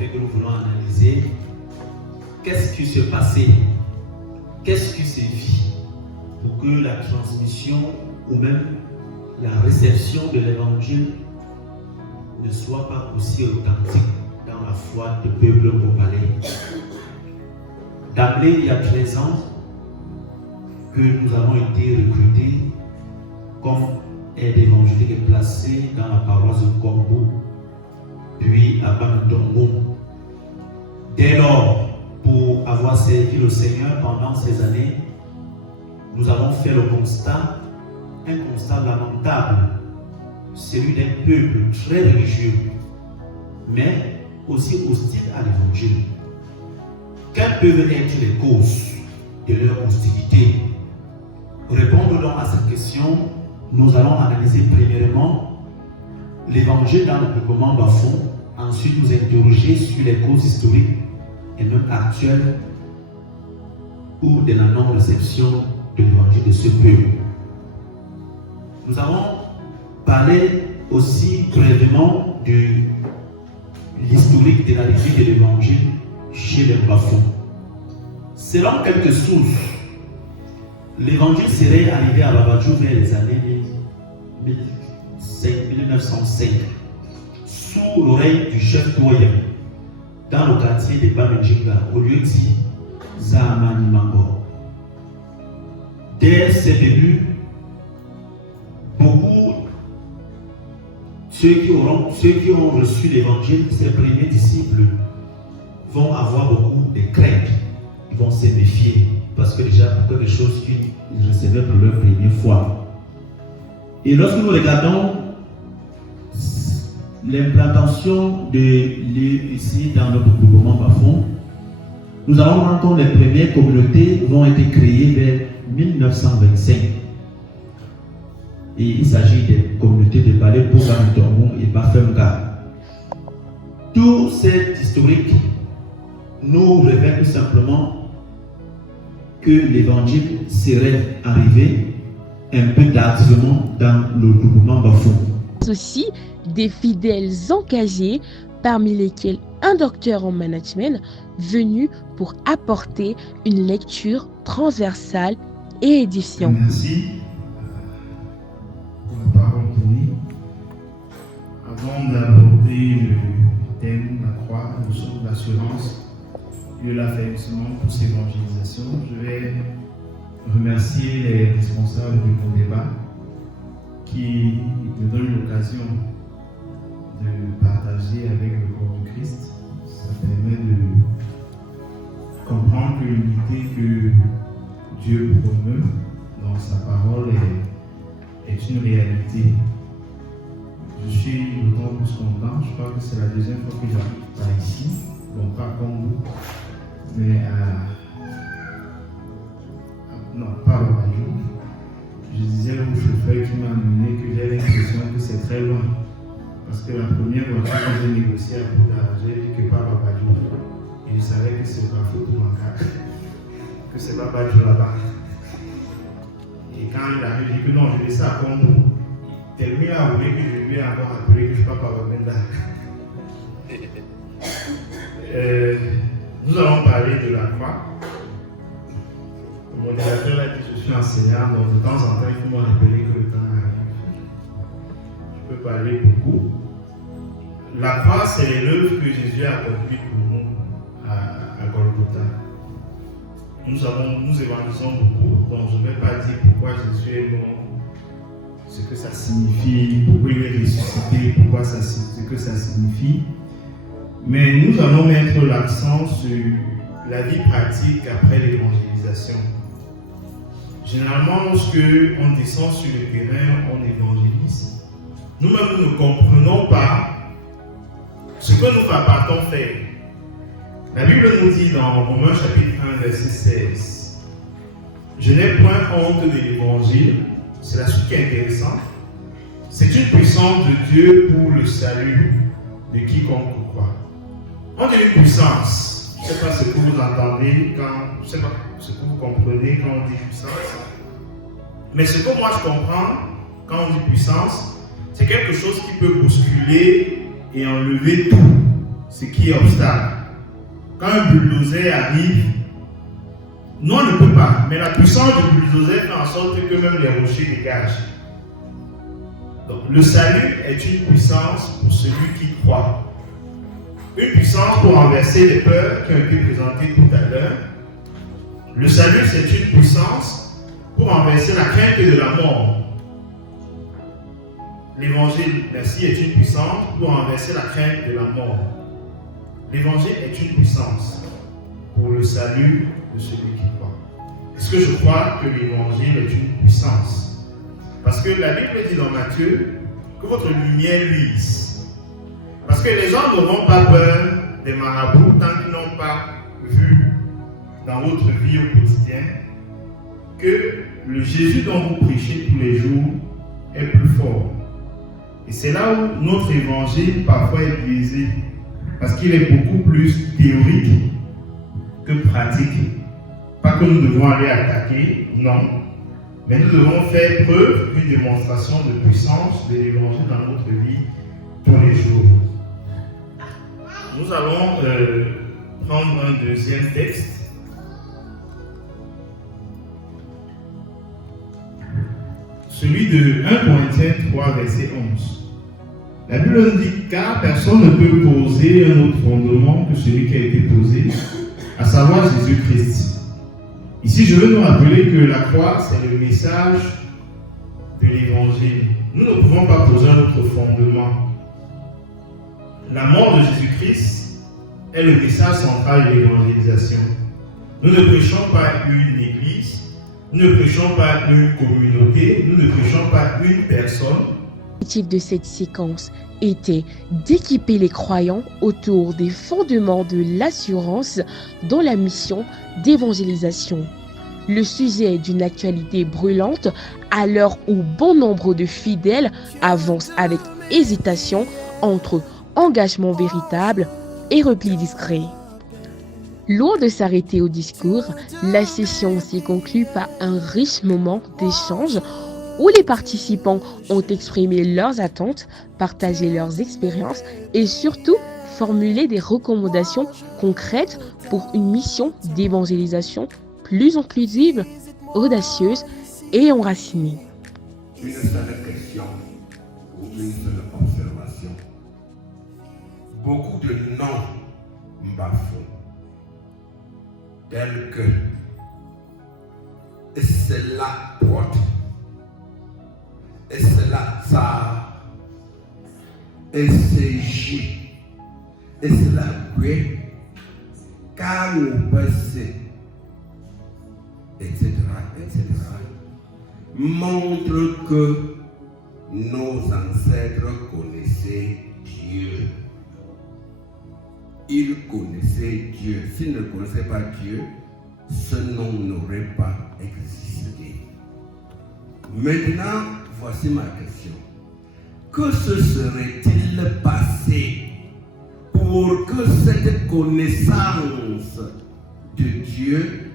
fait que nous voulons analyser qu'est-ce qui se passait, qu'est-ce qui se vit pour que la transmission ou même la réception de l'évangile ne soit pas aussi authentique dans la foi du peuple congolais. D'emblée, il y a 13 ans que nous avons été recrutés comme aide évangélique placée dans la paroisse de Kombo, puis à Bamitongo. Dès lors, pour avoir servi le Seigneur pendant ces années, nous avons fait le constat, un constat lamentable, celui d'un peuple très religieux, mais aussi hostile à l'évangile. Quelles peuvent être les causes de leur hostilité? Répondre donc à cette question, nous allons analyser premièrement l'évangile dans le peuplement bafou, ensuite nous interroger sur les causes historiques et même actuelles ou de la non-réception de l'évangile de ce peuple. Nous allons parler aussi brièvement de l'historique de l'arrivée de l'évangile chez les Bafous. Selon quelques sources, l'évangile serait arrivé à Babadjou vers les années 1905 sous l'oreille du chef doyen dans le quartier de Bamedjinga, au lieu dit Zahamani Mango. Dès ses débuts, ceux qui ont reçu l'évangile, ses premiers disciples, vont avoir beaucoup de crainte. Ils vont se méfier parce que déjà pour quelque chose qu'ils recevaient pour leur première fois. Et lorsque nous regardons l'implantation de ici dans notre groupement Bafou, nous allons voir que les premières communautés vont être créées vers 1925. Et il s'agit des communautés de Balé, Bougamitomo et Bafemga. Tout cet historique nous révèle tout simplement que l'évangile serait arrivé un peu tardivement dans le groupement Bafou. Aussi des fidèles engagés, parmi lesquels un docteur en management venu pour apporter une lecture transversale et édifiante. Merci pour la parole donnée. Avant d'aborder le thème, la croix, le sceau de l'assurance et de l'affermissement pour cette évangélisation, je vais remercier les responsables du bon débat qui me donnent l'occasion de partager avec le corps du Christ. Ça permet de comprendre que l'unité que Dieu promeut dans sa parole est une réalité. Je suis d'autant plus content, je crois que c'est la deuxième fois que j'arrive par ici, bon pas comme vous, mais non, pas à Babadjou. Je disais au chauffeur qui m'a amené que j'ai l'impression que c'est très loin. Parce que la première voiture que j'ai négociée à Bouddha, j'ai dit que pas Babadjou. Et je savais que c'est pas faux pour ma carte. Que c'est Babadjou là-bas. Et quand il arrive, il dit que non, je laisse ça à Congo. Tellement à rouler que je lui ai encore appelé que je ne suis pas Babamenda. Nous allons parler de la croix. Le modérateur a dit que je suis enseignant, donc de temps en temps, il faut me rappeler que le temps arrive. Je peux parler beaucoup. La croix, c'est l'œuvre que Jésus a accomplie pour nous à Golgotha. Nous évangélisons beaucoup, donc je ne vais pas dire pourquoi Jésus est mort, ce que ça signifie, pourquoi il est ressuscité, ce que ça signifie. Mais nous allons mettre l'accent sur la vie pratique après l'évangélisation. Généralement, lorsque on descend sur le terrain, on évangélise. Nous-mêmes, nous ne comprenons pas ce que nous partons faire. La Bible nous dit dans Romains chapitre 1, verset 16, « Je n'ai point honte de l'évangile », c'est la suite qui est intéressante. C'est une puissance de Dieu pour le salut de quiconque croit. On dit une puissance. Je ne sais pas ce que vous entendez je ne sais pas ce que vous comprenez quand on dit puissance. Mais ce que moi je comprends quand on dit puissance, c'est quelque chose qui peut bousculer et enlever tout. ce qui est obstacle. Quand un bulldozer arrive, non, on ne peut pas, mais la puissance du bulldozer fait en sorte que même les rochers dégagent. Donc, le salut est une puissance pour celui qui croit. Une puissance pour renverser les peurs qui ont été présentées tout à l'heure. Le salut, c'est une puissance pour renverser la crainte de la mort. L'évangile, merci, est une puissance pour renverser la crainte de la mort. L'évangile est une puissance pour le salut de celui qui croit. Est-ce que je crois que l'évangile est une puissance? Parce que la Bible dit dans Matthieu que votre lumière luise. Parce que les gens n'auront pas peur des marabouts tant qu'ils n'ont pas vu dans votre vie au quotidien que le Jésus dont vous prêchez tous les jours est plus fort. Et c'est là où notre évangile parfois est biaisé, parce qu'il est beaucoup plus théorique que pratique. Pas que nous devons aller attaquer, non, mais nous devons faire preuve d'une démonstration de puissance de l'évangile dans notre vie tous les jours. Nous allons prendre un deuxième texte. Celui de 1 Corinthiens 3, verset 11. La Bible nous dit, car personne ne peut poser un autre fondement que celui qui a été posé, à savoir Jésus-Christ. Ici, je veux nous rappeler que la croix, c'est le message de l'évangile. Nous ne pouvons pas poser un autre fondement. La mort de Jésus-Christ est le message central de l'évangélisation. Nous ne prêchons pas une église, nous ne prêchons pas une communauté, nous ne prêchons pas une personne. L'objectif de cette séquence était d'équiper les croyants autour des fondements de l'assurance dans la mission d'évangélisation. Le sujet est d'une actualité brûlante à l'heure où bon nombre de fidèles avancent avec hésitation entre engagement véritable et repli discret. Loin de s'arrêter au discours, la session s'est conclue par un riche moment d'échange où les participants ont exprimé leurs attentes, partagé leurs expériences et surtout formulé des recommandations concrètes pour une mission d'évangélisation plus inclusive, audacieuse et enracinée. Une seule question ou une seule observation. Beaucoup de noms bafouent, tels que et c'est la porte, et c'est la tsar, et c'est J, et c'est la gué, car nous passons, etc., etc., montre que nos ancêtres connaissaient Dieu. Ils connaissaient Dieu. S'ils ne connaissaient pas Dieu, ce nom n'aurait pas existé. Maintenant, voici ma question. Que se serait-il passé pour que cette connaissance de Dieu